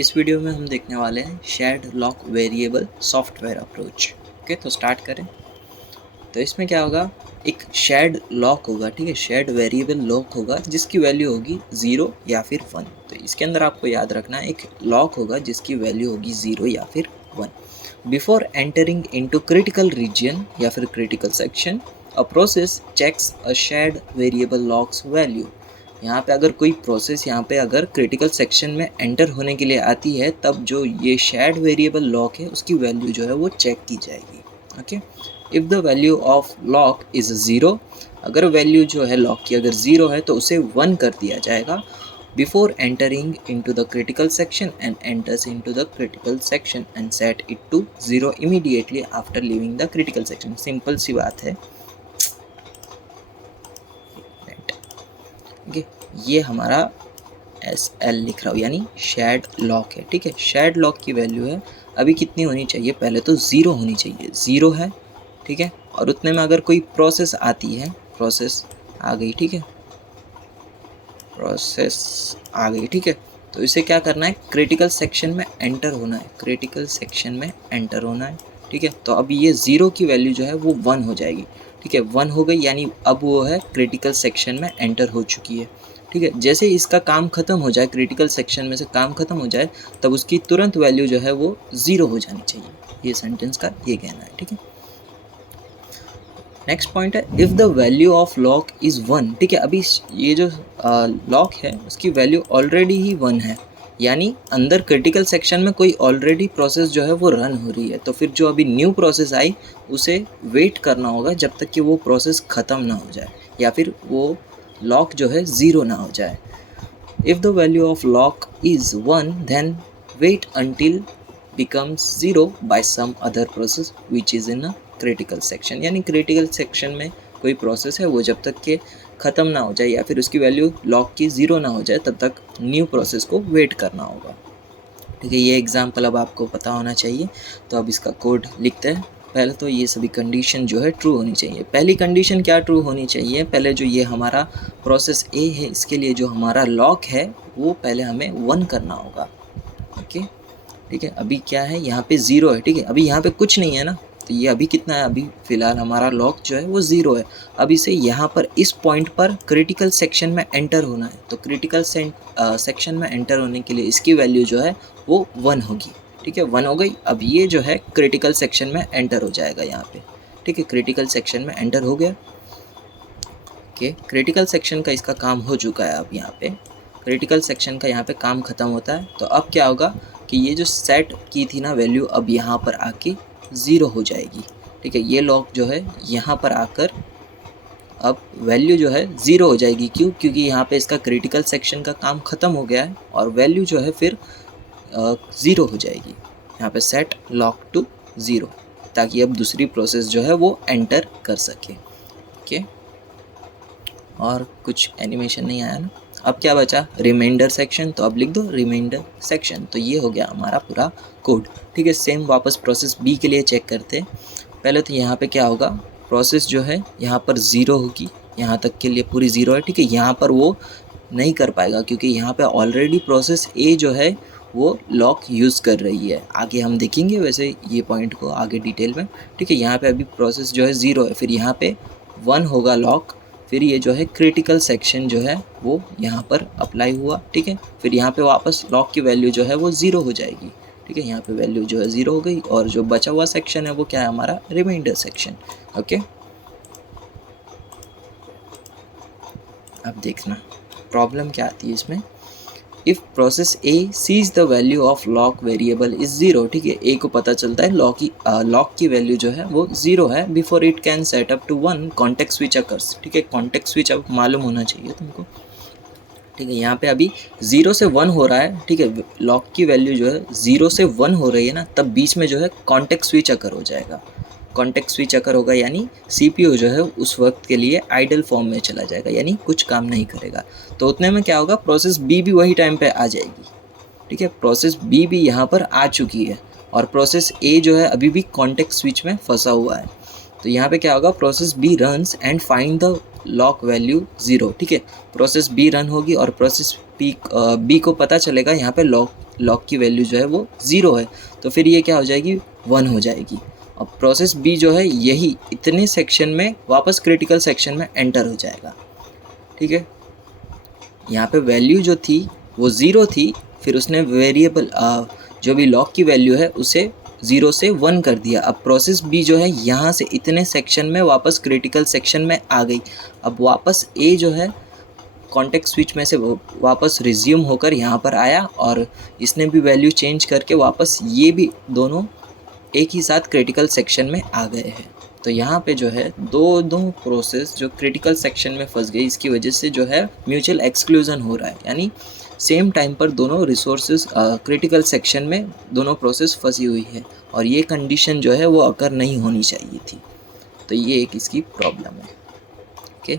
इस वीडियो में हम देखने वाले हैं shared lock variable software approach. Okay, तो स्टार्ट करें। तो इसमें क्या होगा, एक शेयर्ड लॉक होगा, ठीक है, शेयर्ड वेरिएबल लॉक होगा जिसकी वैल्यू होगी 0 या फिर 1। तो इसके अंदर आपको याद रखना है एक लॉक होगा जिसकी वैल्यू होगी 0 या फिर 1। Before entering into critical region या फिर critical section, a process checks a shared variable lock's value. यहाँ पे अगर कोई प्रोसेस यहाँ पे अगर क्रिटिकल सेक्शन में एंटर होने के लिए आती है, तब जो ये शेयर्ड वेरिएबल लॉक है उसकी वैल्यू जो है वो चेक की जाएगी। Okay, if the value of Lok is 0, अगर वैल्यू जो है लॉक की अगर 0 है तो उसे 1 कर दिया जाएगा before entering into the critical section and enters into the critical section and set it to 0 immediately after leaving the critical section. Simple सी बात है। ठीक है, ये हमारा SL लिख रहा हूँ यानी शेयर्ड लॉक है। ठीक है, शेयर्ड लॉक की वैल्यू है अभी कितनी होनी चाहिए, पहले तो 0 होनी चाहिए, 0 है। ठीक है, और उतने में अगर कोई प्रोसेस आती है, प्रोसेस आ गई, ठीक है, प्रोसेस आ गई, ठीक है, तो इसे क्या करना है, क्रिटिकल सेक्शन में एंटर होना है, क्रिटिकल सेक्शन में एंटर होना है। ठीक है, तो अब ये 0 की वैल्यू जो है वो 1 हो जाएगी। ठीक है, 1 हो गई यानी अब वो है क्रिटिकल सेक्शन में एंटर हो चुकी है। ठीक है, जैसे इसका काम ख़त्म हो जाए, क्रिटिकल सेक्शन में से काम ख़त्म हो जाए, तब उसकी तुरंत वैल्यू जो है वो 0 हो जानी चाहिए। ये सेंटेंस का ये कहना है। ठीक है, नेक्स्ट पॉइंट है if the value of Lok is 1। ठीक है, अभी ये जो लॉक है उसकी वैल्यू ऑलरेडी ही 1 है, यानी अंदर क्रिटिकल सेक्शन में कोई ऑलरेडी प्रोसेस जो है वो रन हो रही है, तो फिर जो अभी न्यू प्रोसेस आई उसे वेट करना होगा जब तक कि वो प्रोसेस ख़त्म ना हो जाए या फिर वो लॉक जो है 0 ना हो जाए। If the value of Lok is 1 then wait until becomes 0 by some other process which is in a critical section। यानी क्रिटिकल सेक्शन में कोई प्रोसेस है वो जब तक के ख़त्म ना हो जाए या फिर उसकी वैल्यू लॉक की 0 ना हो जाए तब तक न्यू प्रोसेस को वेट करना होगा। ठीक है, ये एग्जाम्पल अब आपको पता होना चाहिए। तो अब इसका कोड लिखते हैं। पहले तो ये सभी कंडीशन जो है ट्रू होनी चाहिए। पहली कंडीशन क्या ट्रू होनी चाहिए, पहले जो ये हमारा प्रोसेस ए है इसके लिए जो हमारा लॉक है वो पहले हमें 1 करना होगा। ओके, ठीक है, अभी क्या है, यहाँ पे 0 है। ठीक है, अभी यहाँ पे कुछ नहीं है ना, तो ये अभी कितना है, अभी फ़िलहाल हमारा लॉक जो है वो 0 है। अब इसे यहाँ पर इस पॉइंट पर क्रिटिकल सेक्शन में एंटर होना है, तो क्रिटिकल सेक्शन में एंटर होने के लिए इसकी वैल्यू जो है वो 1 होगी। ठीक है, 1 हो गई। अब ये जो है क्रिटिकल सेक्शन में एंटर हो जाएगा यहाँ पे। ठीक है, क्रिटिकल सेक्शन में एंटर हो गया। ओके, क्रिटिकल सेक्शन का इसका काम हो चुका है। अब यहाँ पे क्रिटिकल सेक्शन का यहाँ पे काम ख़त्म होता है, तो अब क्या होगा कि ये जो सेट की थी ना वैल्यू, अब यहाँ पर आके 0 हो जाएगी। ठीक है, ये लॉक जो है यहाँ पर आकर अब वैल्यू जो है 0 हो जाएगी। क्यों? क्योंकि यहाँ पे इसका क्रिटिकल सेक्शन का काम ख़त्म हो गया है और वैल्यू जो है फिर 0 हो जाएगी। यहाँ पे सेट लॉक टू 0, ताकि अब दूसरी प्रोसेस जो है वो एंटर कर सके। ओके, और कुछ एनिमेशन नहीं आया ना। अब क्या बचा, रिमाइंडर सेक्शन, तो अब लिख दो रिमाइंडर सेक्शन। तो ये हो गया हमारा पूरा कोड। ठीक है, सेम वापस प्रोसेस बी के लिए चेक करते हैं। पहले तो यहाँ पे क्या होगा, प्रोसेस जो है यहाँ पर 0 होगी, यहाँ तक के लिए पूरी 0 है। ठीक है, यहाँ पर वो नहीं कर पाएगा क्योंकि यहाँ पे ऑलरेडी प्रोसेस ए जो है वो लॉक यूज़ कर रही है। आगे हम देखेंगे वैसे ये पॉइंट को आगे डिटेल में। ठीक है, यहाँ पे अभी प्रोसेस जो है 0 है, फिर यहाँ पे 1 होगा लॉक, फिर ये जो है क्रिटिकल सेक्शन जो है वो यहाँ पर अप्लाई हुआ। ठीक है, फिर यहाँ पे वापस लॉक की वैल्यू जो है वो 0 हो जाएगी। ठीक है, यहाँ पे वैल्यू जो है 0 हो गई और जो बचा हुआ सेक्शन है वो क्या है, हमारा रिमाइंडर सेक्शन। ओके, अब देखना प्रॉब्लम क्या आती है इसमें। If process A sees the value of lock variable is 0। ठीक है, ए को पता चलता है लॉक की वैल्यू जो है वो 0 है। Before it can set up to 1 context switch occurs. ठीक है, कॉन्टेक्स्ट स्विच अब मालूम होना चाहिए तुमको। ठीक है, यहाँ पे अभी 0 से 1 हो रहा है। ठीक है, लॉक की वैल्यू जो है 0 से 1 हो रही है ना, तब बीच में जो है कॉन्टेक्स्ट स्विच अकर हो जाएगा। कॉन्टेक्स्ट स्विच अकर होगा यानी CPU जो है उस वक्त के लिए आइडल फॉर्म में चला जाएगा, यानी कुछ काम नहीं करेगा। तो उतने में क्या होगा, प्रोसेस बी भी वही टाइम पे आ जाएगी। ठीक है, प्रोसेस बी भी यहाँ पर आ चुकी है और प्रोसेस ए जो है अभी भी कॉन्टेक्स्ट स्विच में फंसा हुआ है। तो यहाँ पे क्या होगा, process B runs and find the lock value 0। ठीक है, प्रोसेस बी रन होगी और प्रोसेस बी को पता चलेगा यहाँ पे लॉक की वैल्यू जो है वो 0 है, तो फिर ये क्या हो जाएगी, 1 हो जाएगी। अब प्रोसेस बी जो है यही इतने सेक्शन में वापस क्रिटिकल सेक्शन में एंटर हो जाएगा। ठीक है, यहाँ पे वैल्यू जो थी वो 0 थी, फिर उसने वेरिएबल जो भी लॉक की वैल्यू है उसे 0 से 1 कर दिया। अब प्रोसेस बी जो है यहाँ से इतने सेक्शन में वापस क्रिटिकल सेक्शन में आ गई। अब वापस ए जो है कॉन्टेक्स्ट स्विच में से वापस रिज्यूम होकर यहाँ पर आया और इसने भी वैल्यू चेंज करके वापस ये भी दोनों एक ही साथ क्रिटिकल सेक्शन में आ गए हैं। तो यहाँ पे जो है दो प्रोसेस जो क्रिटिकल सेक्शन में फंस गई, इसकी वजह से जो है म्यूचुअल एक्सक्लूजन हो रहा है, यानी सेम टाइम पर दोनों रिसोर्सेज क्रिटिकल सेक्शन में दोनों प्रोसेस फंसी हुई है, और ये कंडीशन जो है वो अकर नहीं होनी चाहिए थी। तो ये एक इसकी प्रॉब्लम है। ओके।